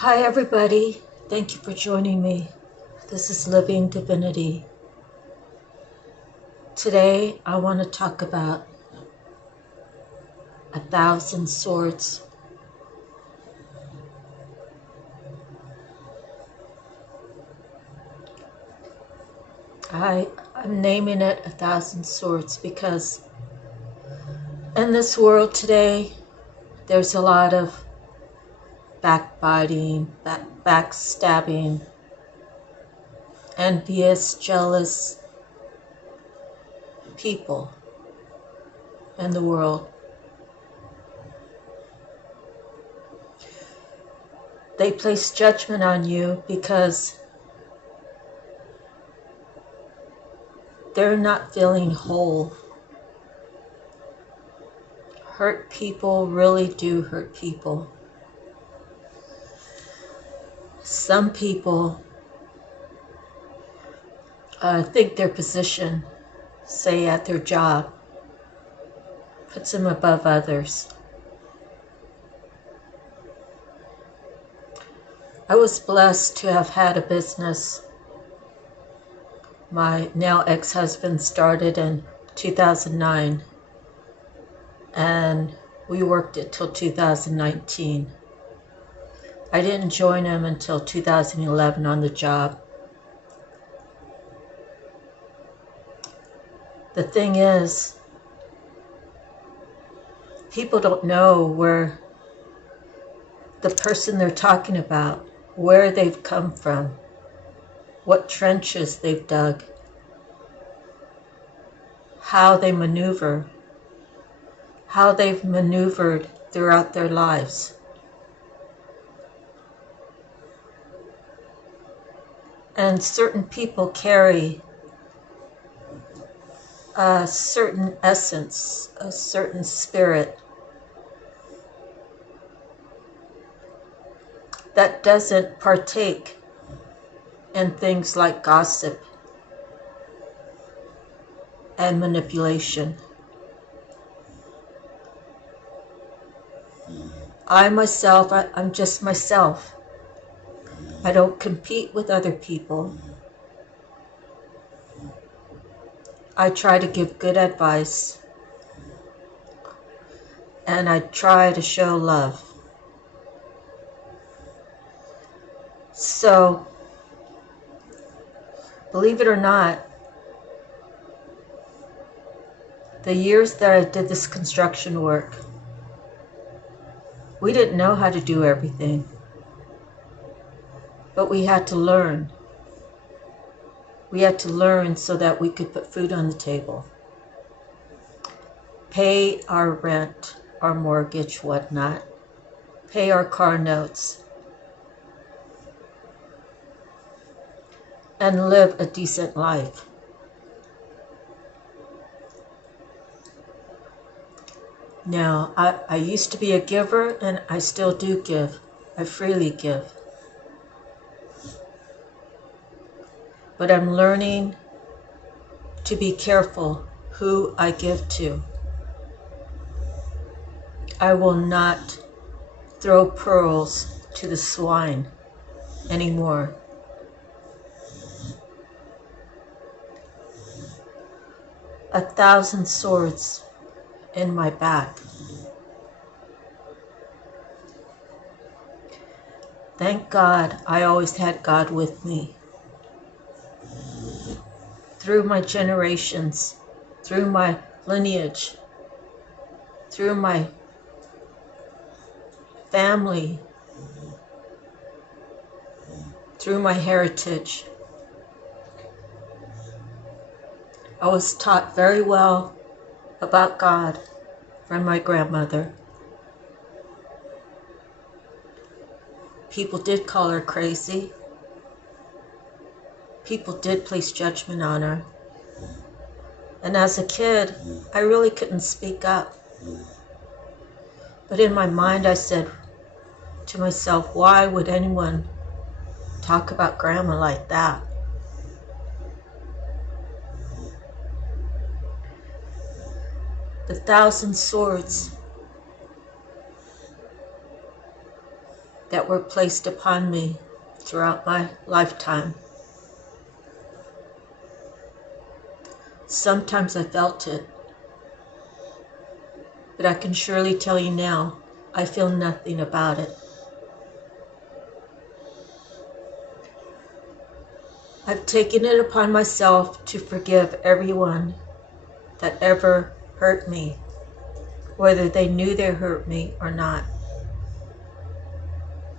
Hi everybody, thank you for joining me. This is Living Divinity. Today I want to talk about 1,000 swords. I'm naming it 1,000 swords because in this world today there's a lot of backbiting, backstabbing, envious, jealous people in the world. They place judgment on you because they're not feeling whole. Hurt people really do hurt people. Some people think their position, say at their job, puts them above others. I was blessed to have had a business my now ex-husband started in 2009, and we worked it till 2019. I didn't join him until 2011 on the job. The thing is, people don't know where the person they're talking about, where they've come from, what trenches they've dug, how they maneuver, how they've maneuvered throughout their lives. And certain people carry a certain essence, a certain spirit that doesn't partake in things like gossip and manipulation. I'm just myself. I don't compete with other people. I try to give good advice, and I try to show love. So, believe it or not, the years that I did this construction work, we didn't know how to do everything, but we had to learn. We had to learn so that we could put food on the table, pay our rent, our mortgage, whatnot, pay our car notes, and live a decent life. Now, I used to be a giver, and I still do give. I freely give. But I'm learning to be careful who I give to. I will not throw pearls to the swine anymore. A 1,000 swords in my back. Thank God I always had God with me. Through my generations, through my lineage, through my family, through my heritage. I was taught very well about God from my grandmother. People did call her crazy. People did place judgment on her. And as a kid, I really couldn't speak up. But in my mind, I said to myself, why would anyone talk about Grandma like that? The 1,000 swords that were placed upon me throughout my lifetime. Sometimes I felt it, but I can surely tell you now, I feel nothing about it. I've taken it upon myself to forgive everyone that ever hurt me, whether they knew they hurt me or not.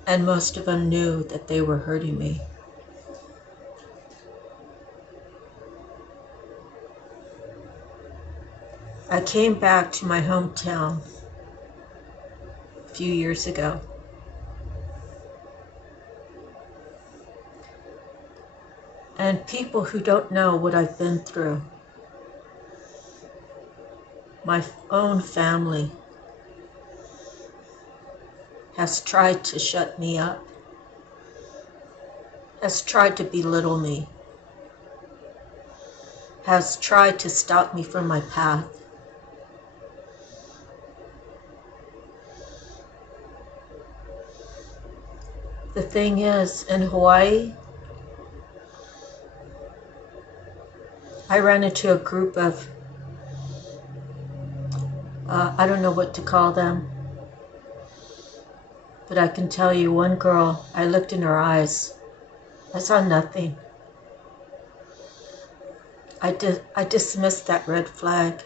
And most of them knew that they were hurting me. I came back to my hometown a few years ago. And people who don't know what I've been through, my own family has tried to shut me up, has tried to belittle me, has tried to stop me from my path. The thing is, in Hawaii, I ran into a group of, I don't know what to call them, but I can tell you one girl, I looked in her eyes, I saw nothing. I dismissed that red flag.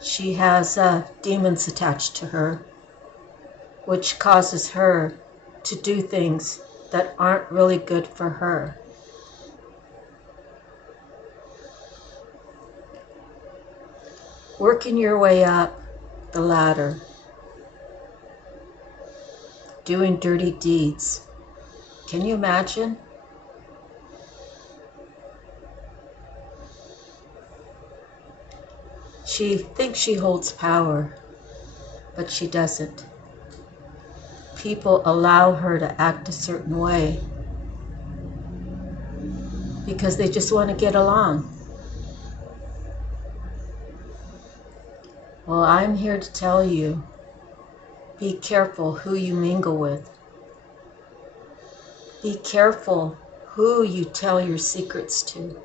She has demons attached to her, which causes her to do things that aren't really good for her. Working your way up the ladder, doing dirty deeds. Can you imagine? She thinks she holds power, but she doesn't. People allow her to act a certain way because they just want to get along. Well, I'm here to tell you, be careful who you mingle with. Be careful who you tell your secrets to.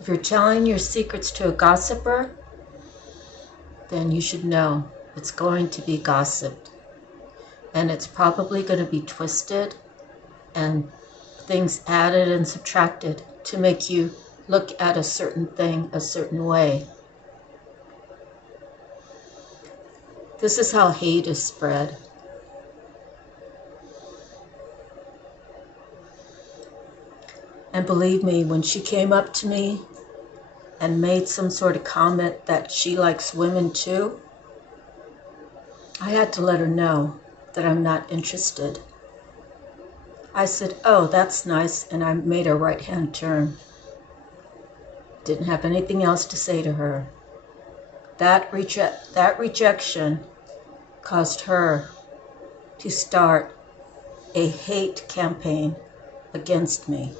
If you're telling your secrets to a gossiper, then you should know it's going to be gossiped. And it's probably going to be twisted and things added and subtracted to make you look at a certain thing a certain way. This is how hate is spread. And believe me, when she came up to me and made some sort of comment that she likes women too, I had to let her know that I'm not interested. I said, "Oh, that's nice," and I made a right-hand turn. Didn't have anything else to say to her. That rejection caused her to start a hate campaign against me.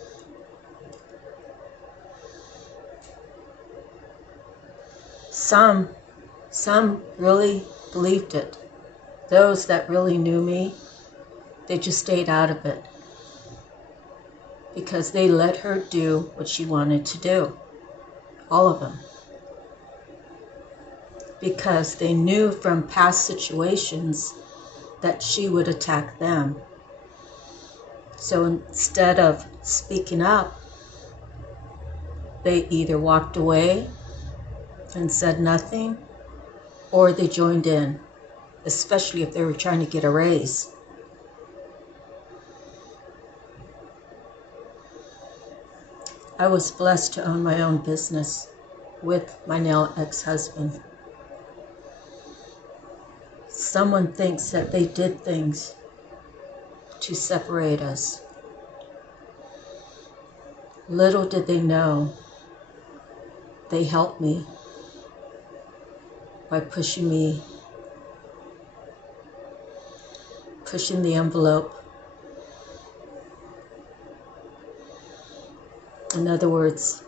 Some really believed it. Those that really knew me, they just stayed out of it because they let her do what she wanted to do. All of them. Because they knew from past situations that she would attack them. So instead of speaking up, they either walked away and said nothing, or they joined in, especially if they were trying to get a raise. I was blessed to own my own business with my now ex-husband. Someone thinks that they did things to separate us. Little did they know, they helped me by pushing the envelope. In other words,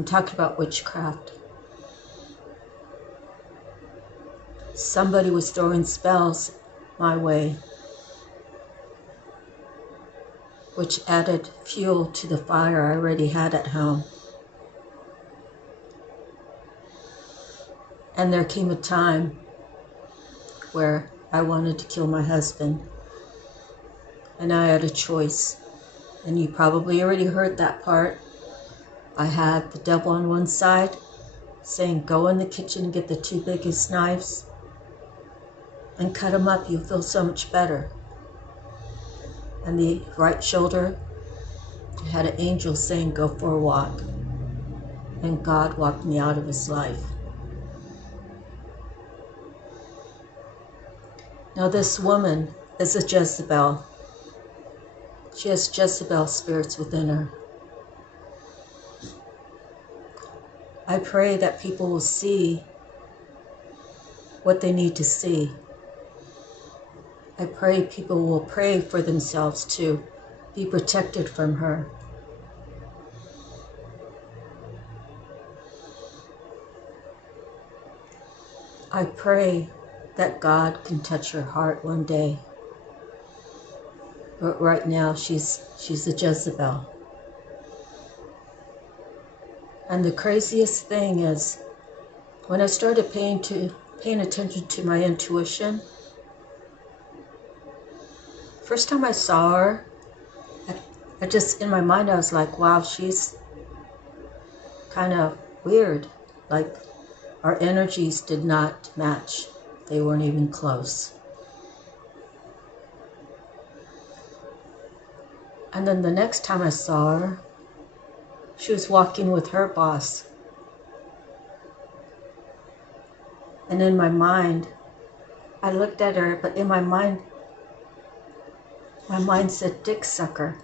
I'm talking about witchcraft. Somebody was throwing spells my way, which added fuel to the fire I already had at home. And there came a time where I wanted to kill my husband, and I had a choice. And you probably already heard that part. I had the devil on one side saying, go in the kitchen and get the 2 biggest knives and cut them up, you'll feel so much better. And the right shoulder had an angel saying, go for a walk. And God walked me out of his life. Now this woman is a Jezebel. She has Jezebel spirits within her. I pray that people will see what they need to see. I pray people will pray for themselves to be protected from her. I pray that God can touch her heart one day. But right now, she's a Jezebel. And the craziest thing is, when I started paying attention to my intuition, first time I saw her, I just, in my mind, I was like, wow, she's kind of weird. Like, our energies did not match. They weren't even close. And then the next time I saw her, she was walking with her boss. And in my mind, I looked at her, but in my mind said dick sucker.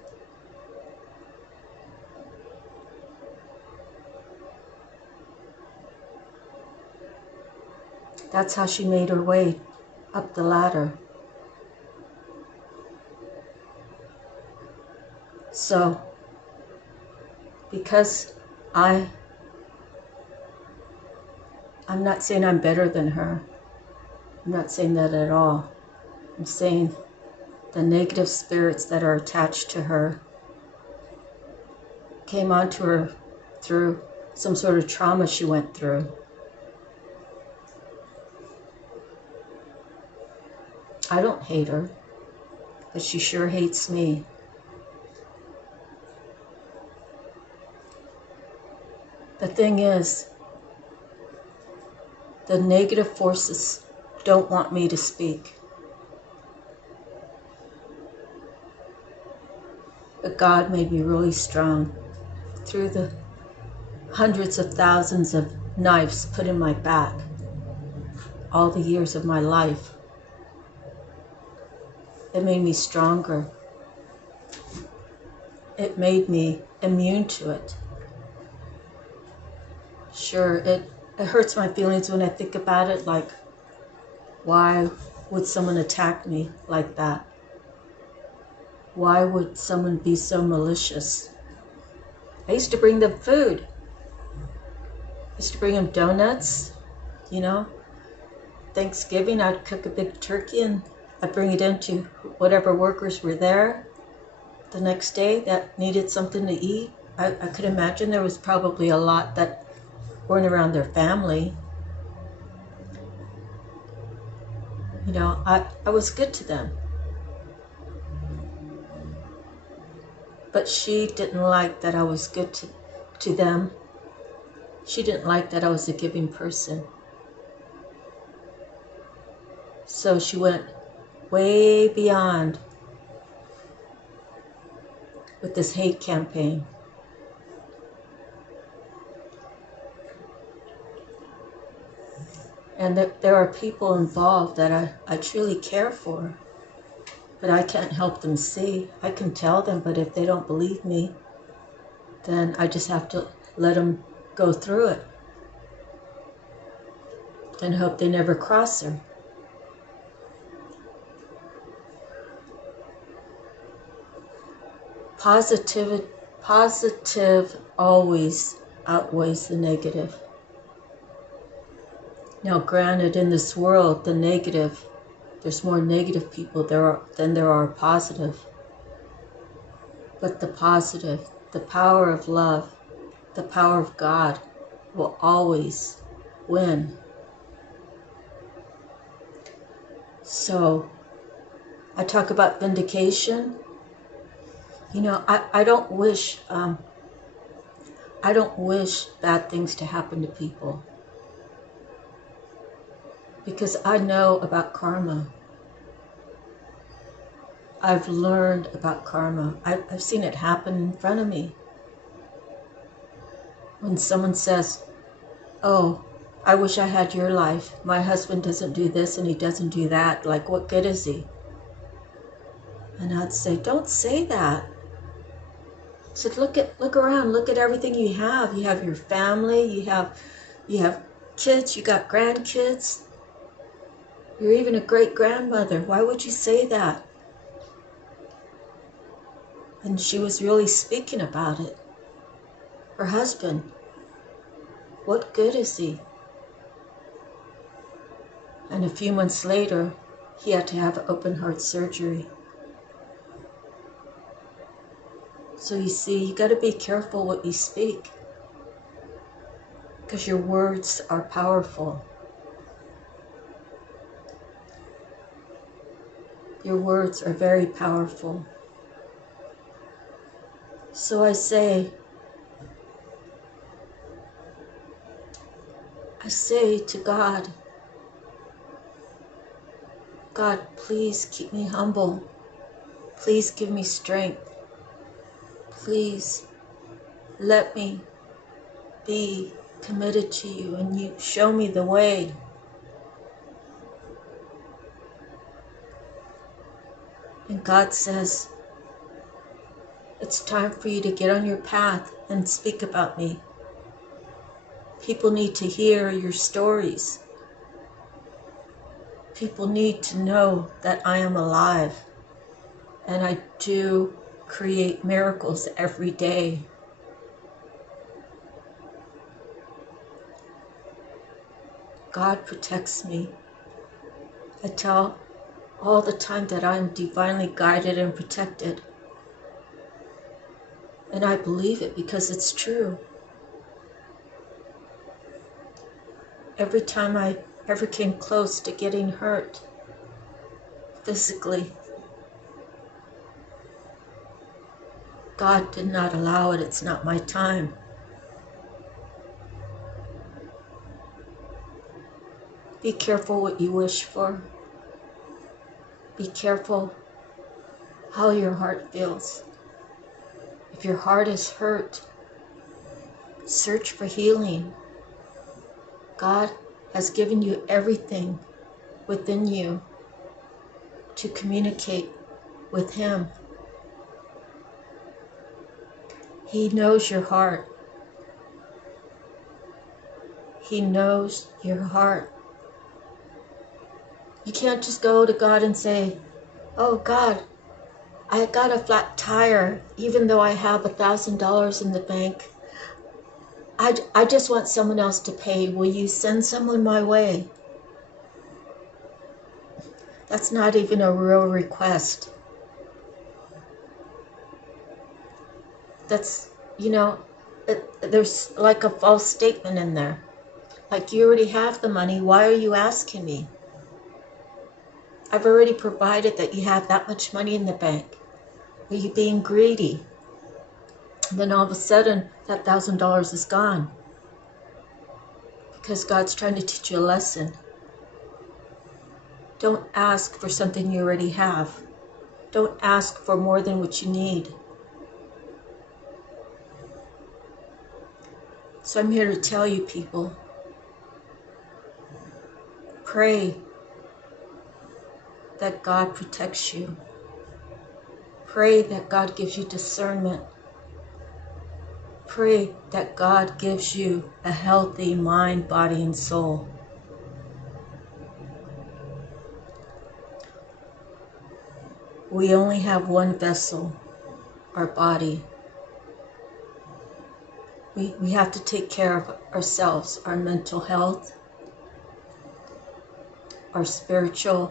That's how she made her way up the ladder. So, because I'm not saying I'm better than her. I'm not saying that at all. I'm saying the negative spirits that are attached to her came onto her through some sort of trauma she went through. I don't hate her, but she sure hates me. The thing is, the negative forces don't want me to speak. But God made me really strong through the hundreds of thousands of knives put in my back, all the years of my life. It made me stronger. It made me immune to it. Sure, it hurts my feelings when I think about it, like, why would someone attack me like that? Why would someone be so malicious? I used to bring them food. I used to bring them donuts, you know. Thanksgiving, I'd cook a big turkey and I'd bring it into whatever workers were there the next day that needed something to eat. I could imagine there was probably a lot that weren't around their family. You know, I was good to them. But she didn't like that I was good to them. She didn't like that I was a giving person. So she went way beyond with this hate campaign. And there are people involved that I truly care for, but I can't help them see. I can tell them, but if they don't believe me, then I just have to let them go through it and hope they never cross her. Positive always outweighs the negative. Now, granted, in this world, there's more negative people than there are positive. But the positive, the power of love, the power of God will always win. So, I talk about vindication. You know, I don't wish bad things to happen to people, because I know about karma. I've learned about karma. I've seen it happen in front of me. When someone says, "Oh, I wish I had your life. My husband doesn't do this and he doesn't do that. Like, what good is he?" And I'd say, "Don't say that." I said, look around, look at everything you have. You have your family, you have kids, you got grandkids. You're even a great-grandmother. Why would you say that? And she was really speaking about it. Her husband, what good is he? And a few months later, he had to have open heart surgery. So you see, you got to be careful what you speak, because your words are powerful. Your words are very powerful. So I say to God, "God, please keep me humble. Please give me strength. Please let me be committed to you, and you show me the way." And God says, "It's time for you to get on your path and speak about me. People need to hear your stories. People need to know that I am alive, and I do create miracles every day." God protects me. I tell all the time that I'm divinely guided and protected. And I believe it because it's true. Every time I ever came close to getting hurt physically, God did not allow it. It's not my time. Be careful what you wish for. Be careful how your heart feels. If your heart is hurt, search for healing. God has given you everything within you to communicate with Him. He knows your heart. He knows your heart. You can't just go to God and say, "Oh God, I got a flat tire, even though I have $1,000 in the bank. I just want someone else to pay. Will you send someone my way?" That's not even a real request. That's, there's like a false statement in there. Like, you already have the money. Why are you asking me? I've already provided that you have that much money in the bank. Are you being greedy? And then all of a sudden, that $1,000 is gone. Because God's trying to teach you a lesson. Don't ask for something you already have. Don't ask for more than what you need. So I'm here to tell you, people, pray that God protects you. Pray that God gives you discernment. Pray that God gives you a healthy mind, body, and soul. We only have one vessel, our body. We have to take care of ourselves, our mental health, our spiritual,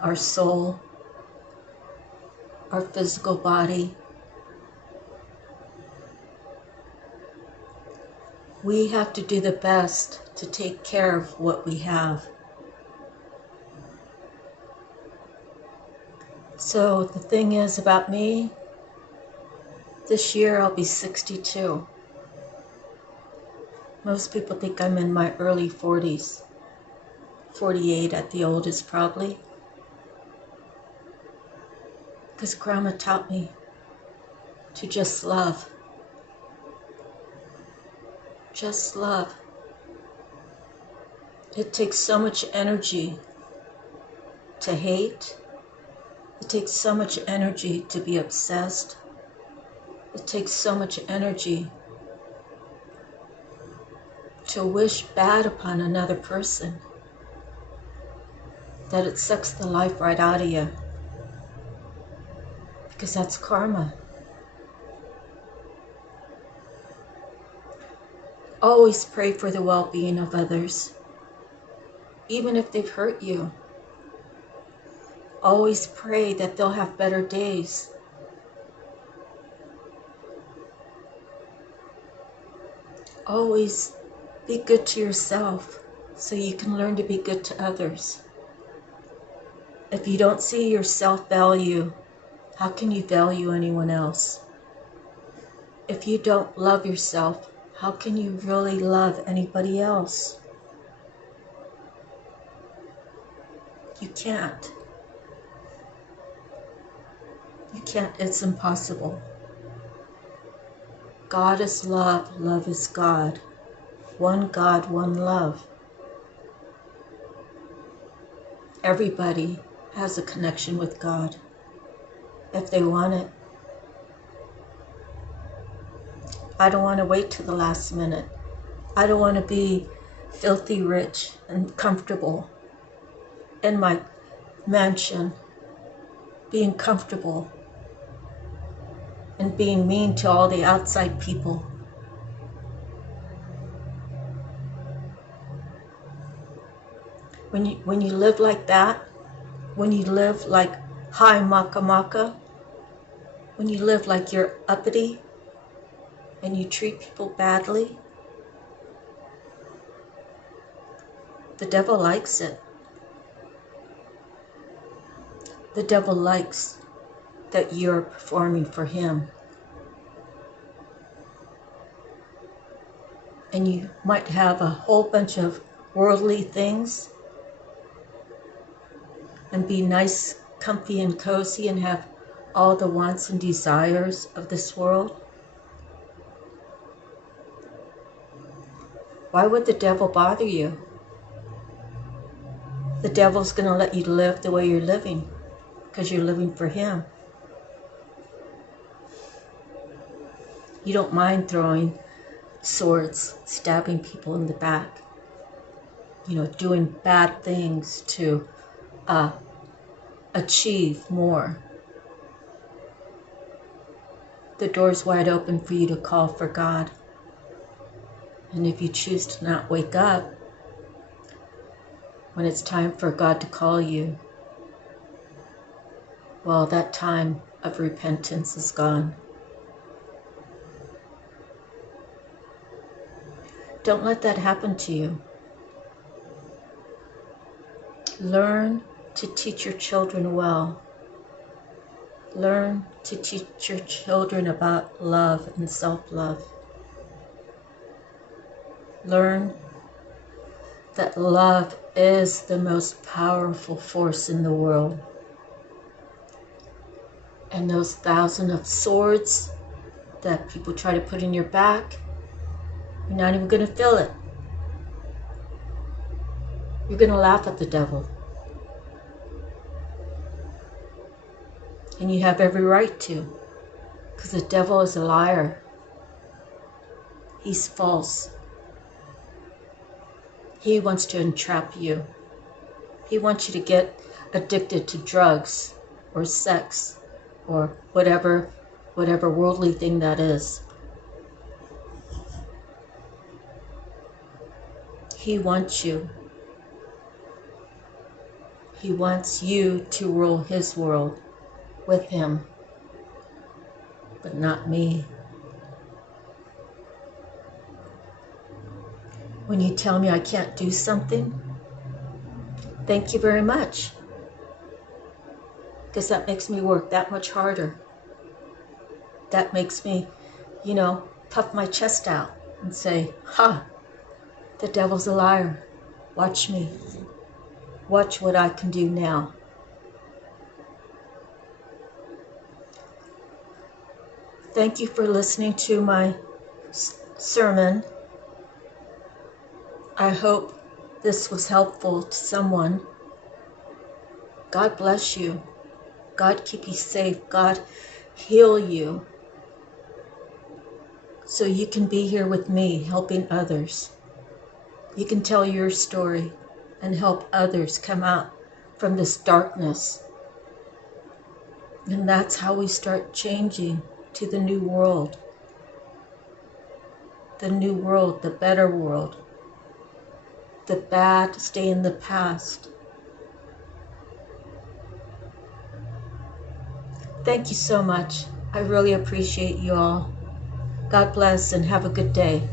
our soul, our physical body. We have to do the best to take care of what we have. So the thing is about me, this year I'll be 62. Most people think I'm in my early 40s, 48 at the oldest probably. Because Grandma taught me to just love. Just love. It takes so much energy to hate. It takes so much energy to be obsessed. It takes so much energy to wish bad upon another person that it sucks the life right out of you. Because that's karma. Always pray for the well-being of others, even if they've hurt you. Always pray that they'll have better days. Always be good to yourself so you can learn to be good to others. If you don't see your self-value, how can you value anyone else? If you don't love yourself, how can you really love anybody else? You can't. You can't. It's impossible. God is love. Love is God. One God, one love. Everybody has a connection with God if they want it. I don't want to wait till the last minute. I don't want to be filthy rich and comfortable in my mansion, being comfortable and being mean to all the outside people. When you live like that, when you live like high maka, when you live like you're uppity and you treat people badly, the devil likes it. The devil likes that you're performing for him. And you might have a whole bunch of worldly things and be nice, comfy, and cozy and have all the wants and desires of this world. Why would the devil bother you? The devil's going to let you live the way you're living because you're living for him. You don't mind throwing swords, stabbing people in the back, doing bad things to achieve more. The door's wide open for you to call for God. And if you choose to not wake up when it's time for God to call you, well, that time of repentance is gone. Don't let that happen to you. Learn to teach your children well. Learn to teach your children about love and self-love. Learn that love is the most powerful force in the world. And those 1,000 of swords that people try to put in your back, you're not even going to feel it. You're going to laugh at the devil. And you have every right to, because the devil is a liar. He's false. He wants to entrap you. He wants you to get addicted to drugs or sex or whatever worldly thing that is. He wants you. He wants you to rule his world with him, but not me. When you tell me I can't do something, thank you very much, because that makes me work that much harder. That makes me, puff my chest out and say, ha, the devil's a liar. Watch me. Watch what I can do now. Thank you for listening to my sermon. I hope this was helpful to someone. God bless you. God keep you safe. God heal you, so you can be here with me helping others. You can tell your story and help others come out from this darkness. And that's how we start changing to the new world. The new world, the better world. The bad stay in the past. Thank you so much. I really appreciate you all. God bless and have a good day.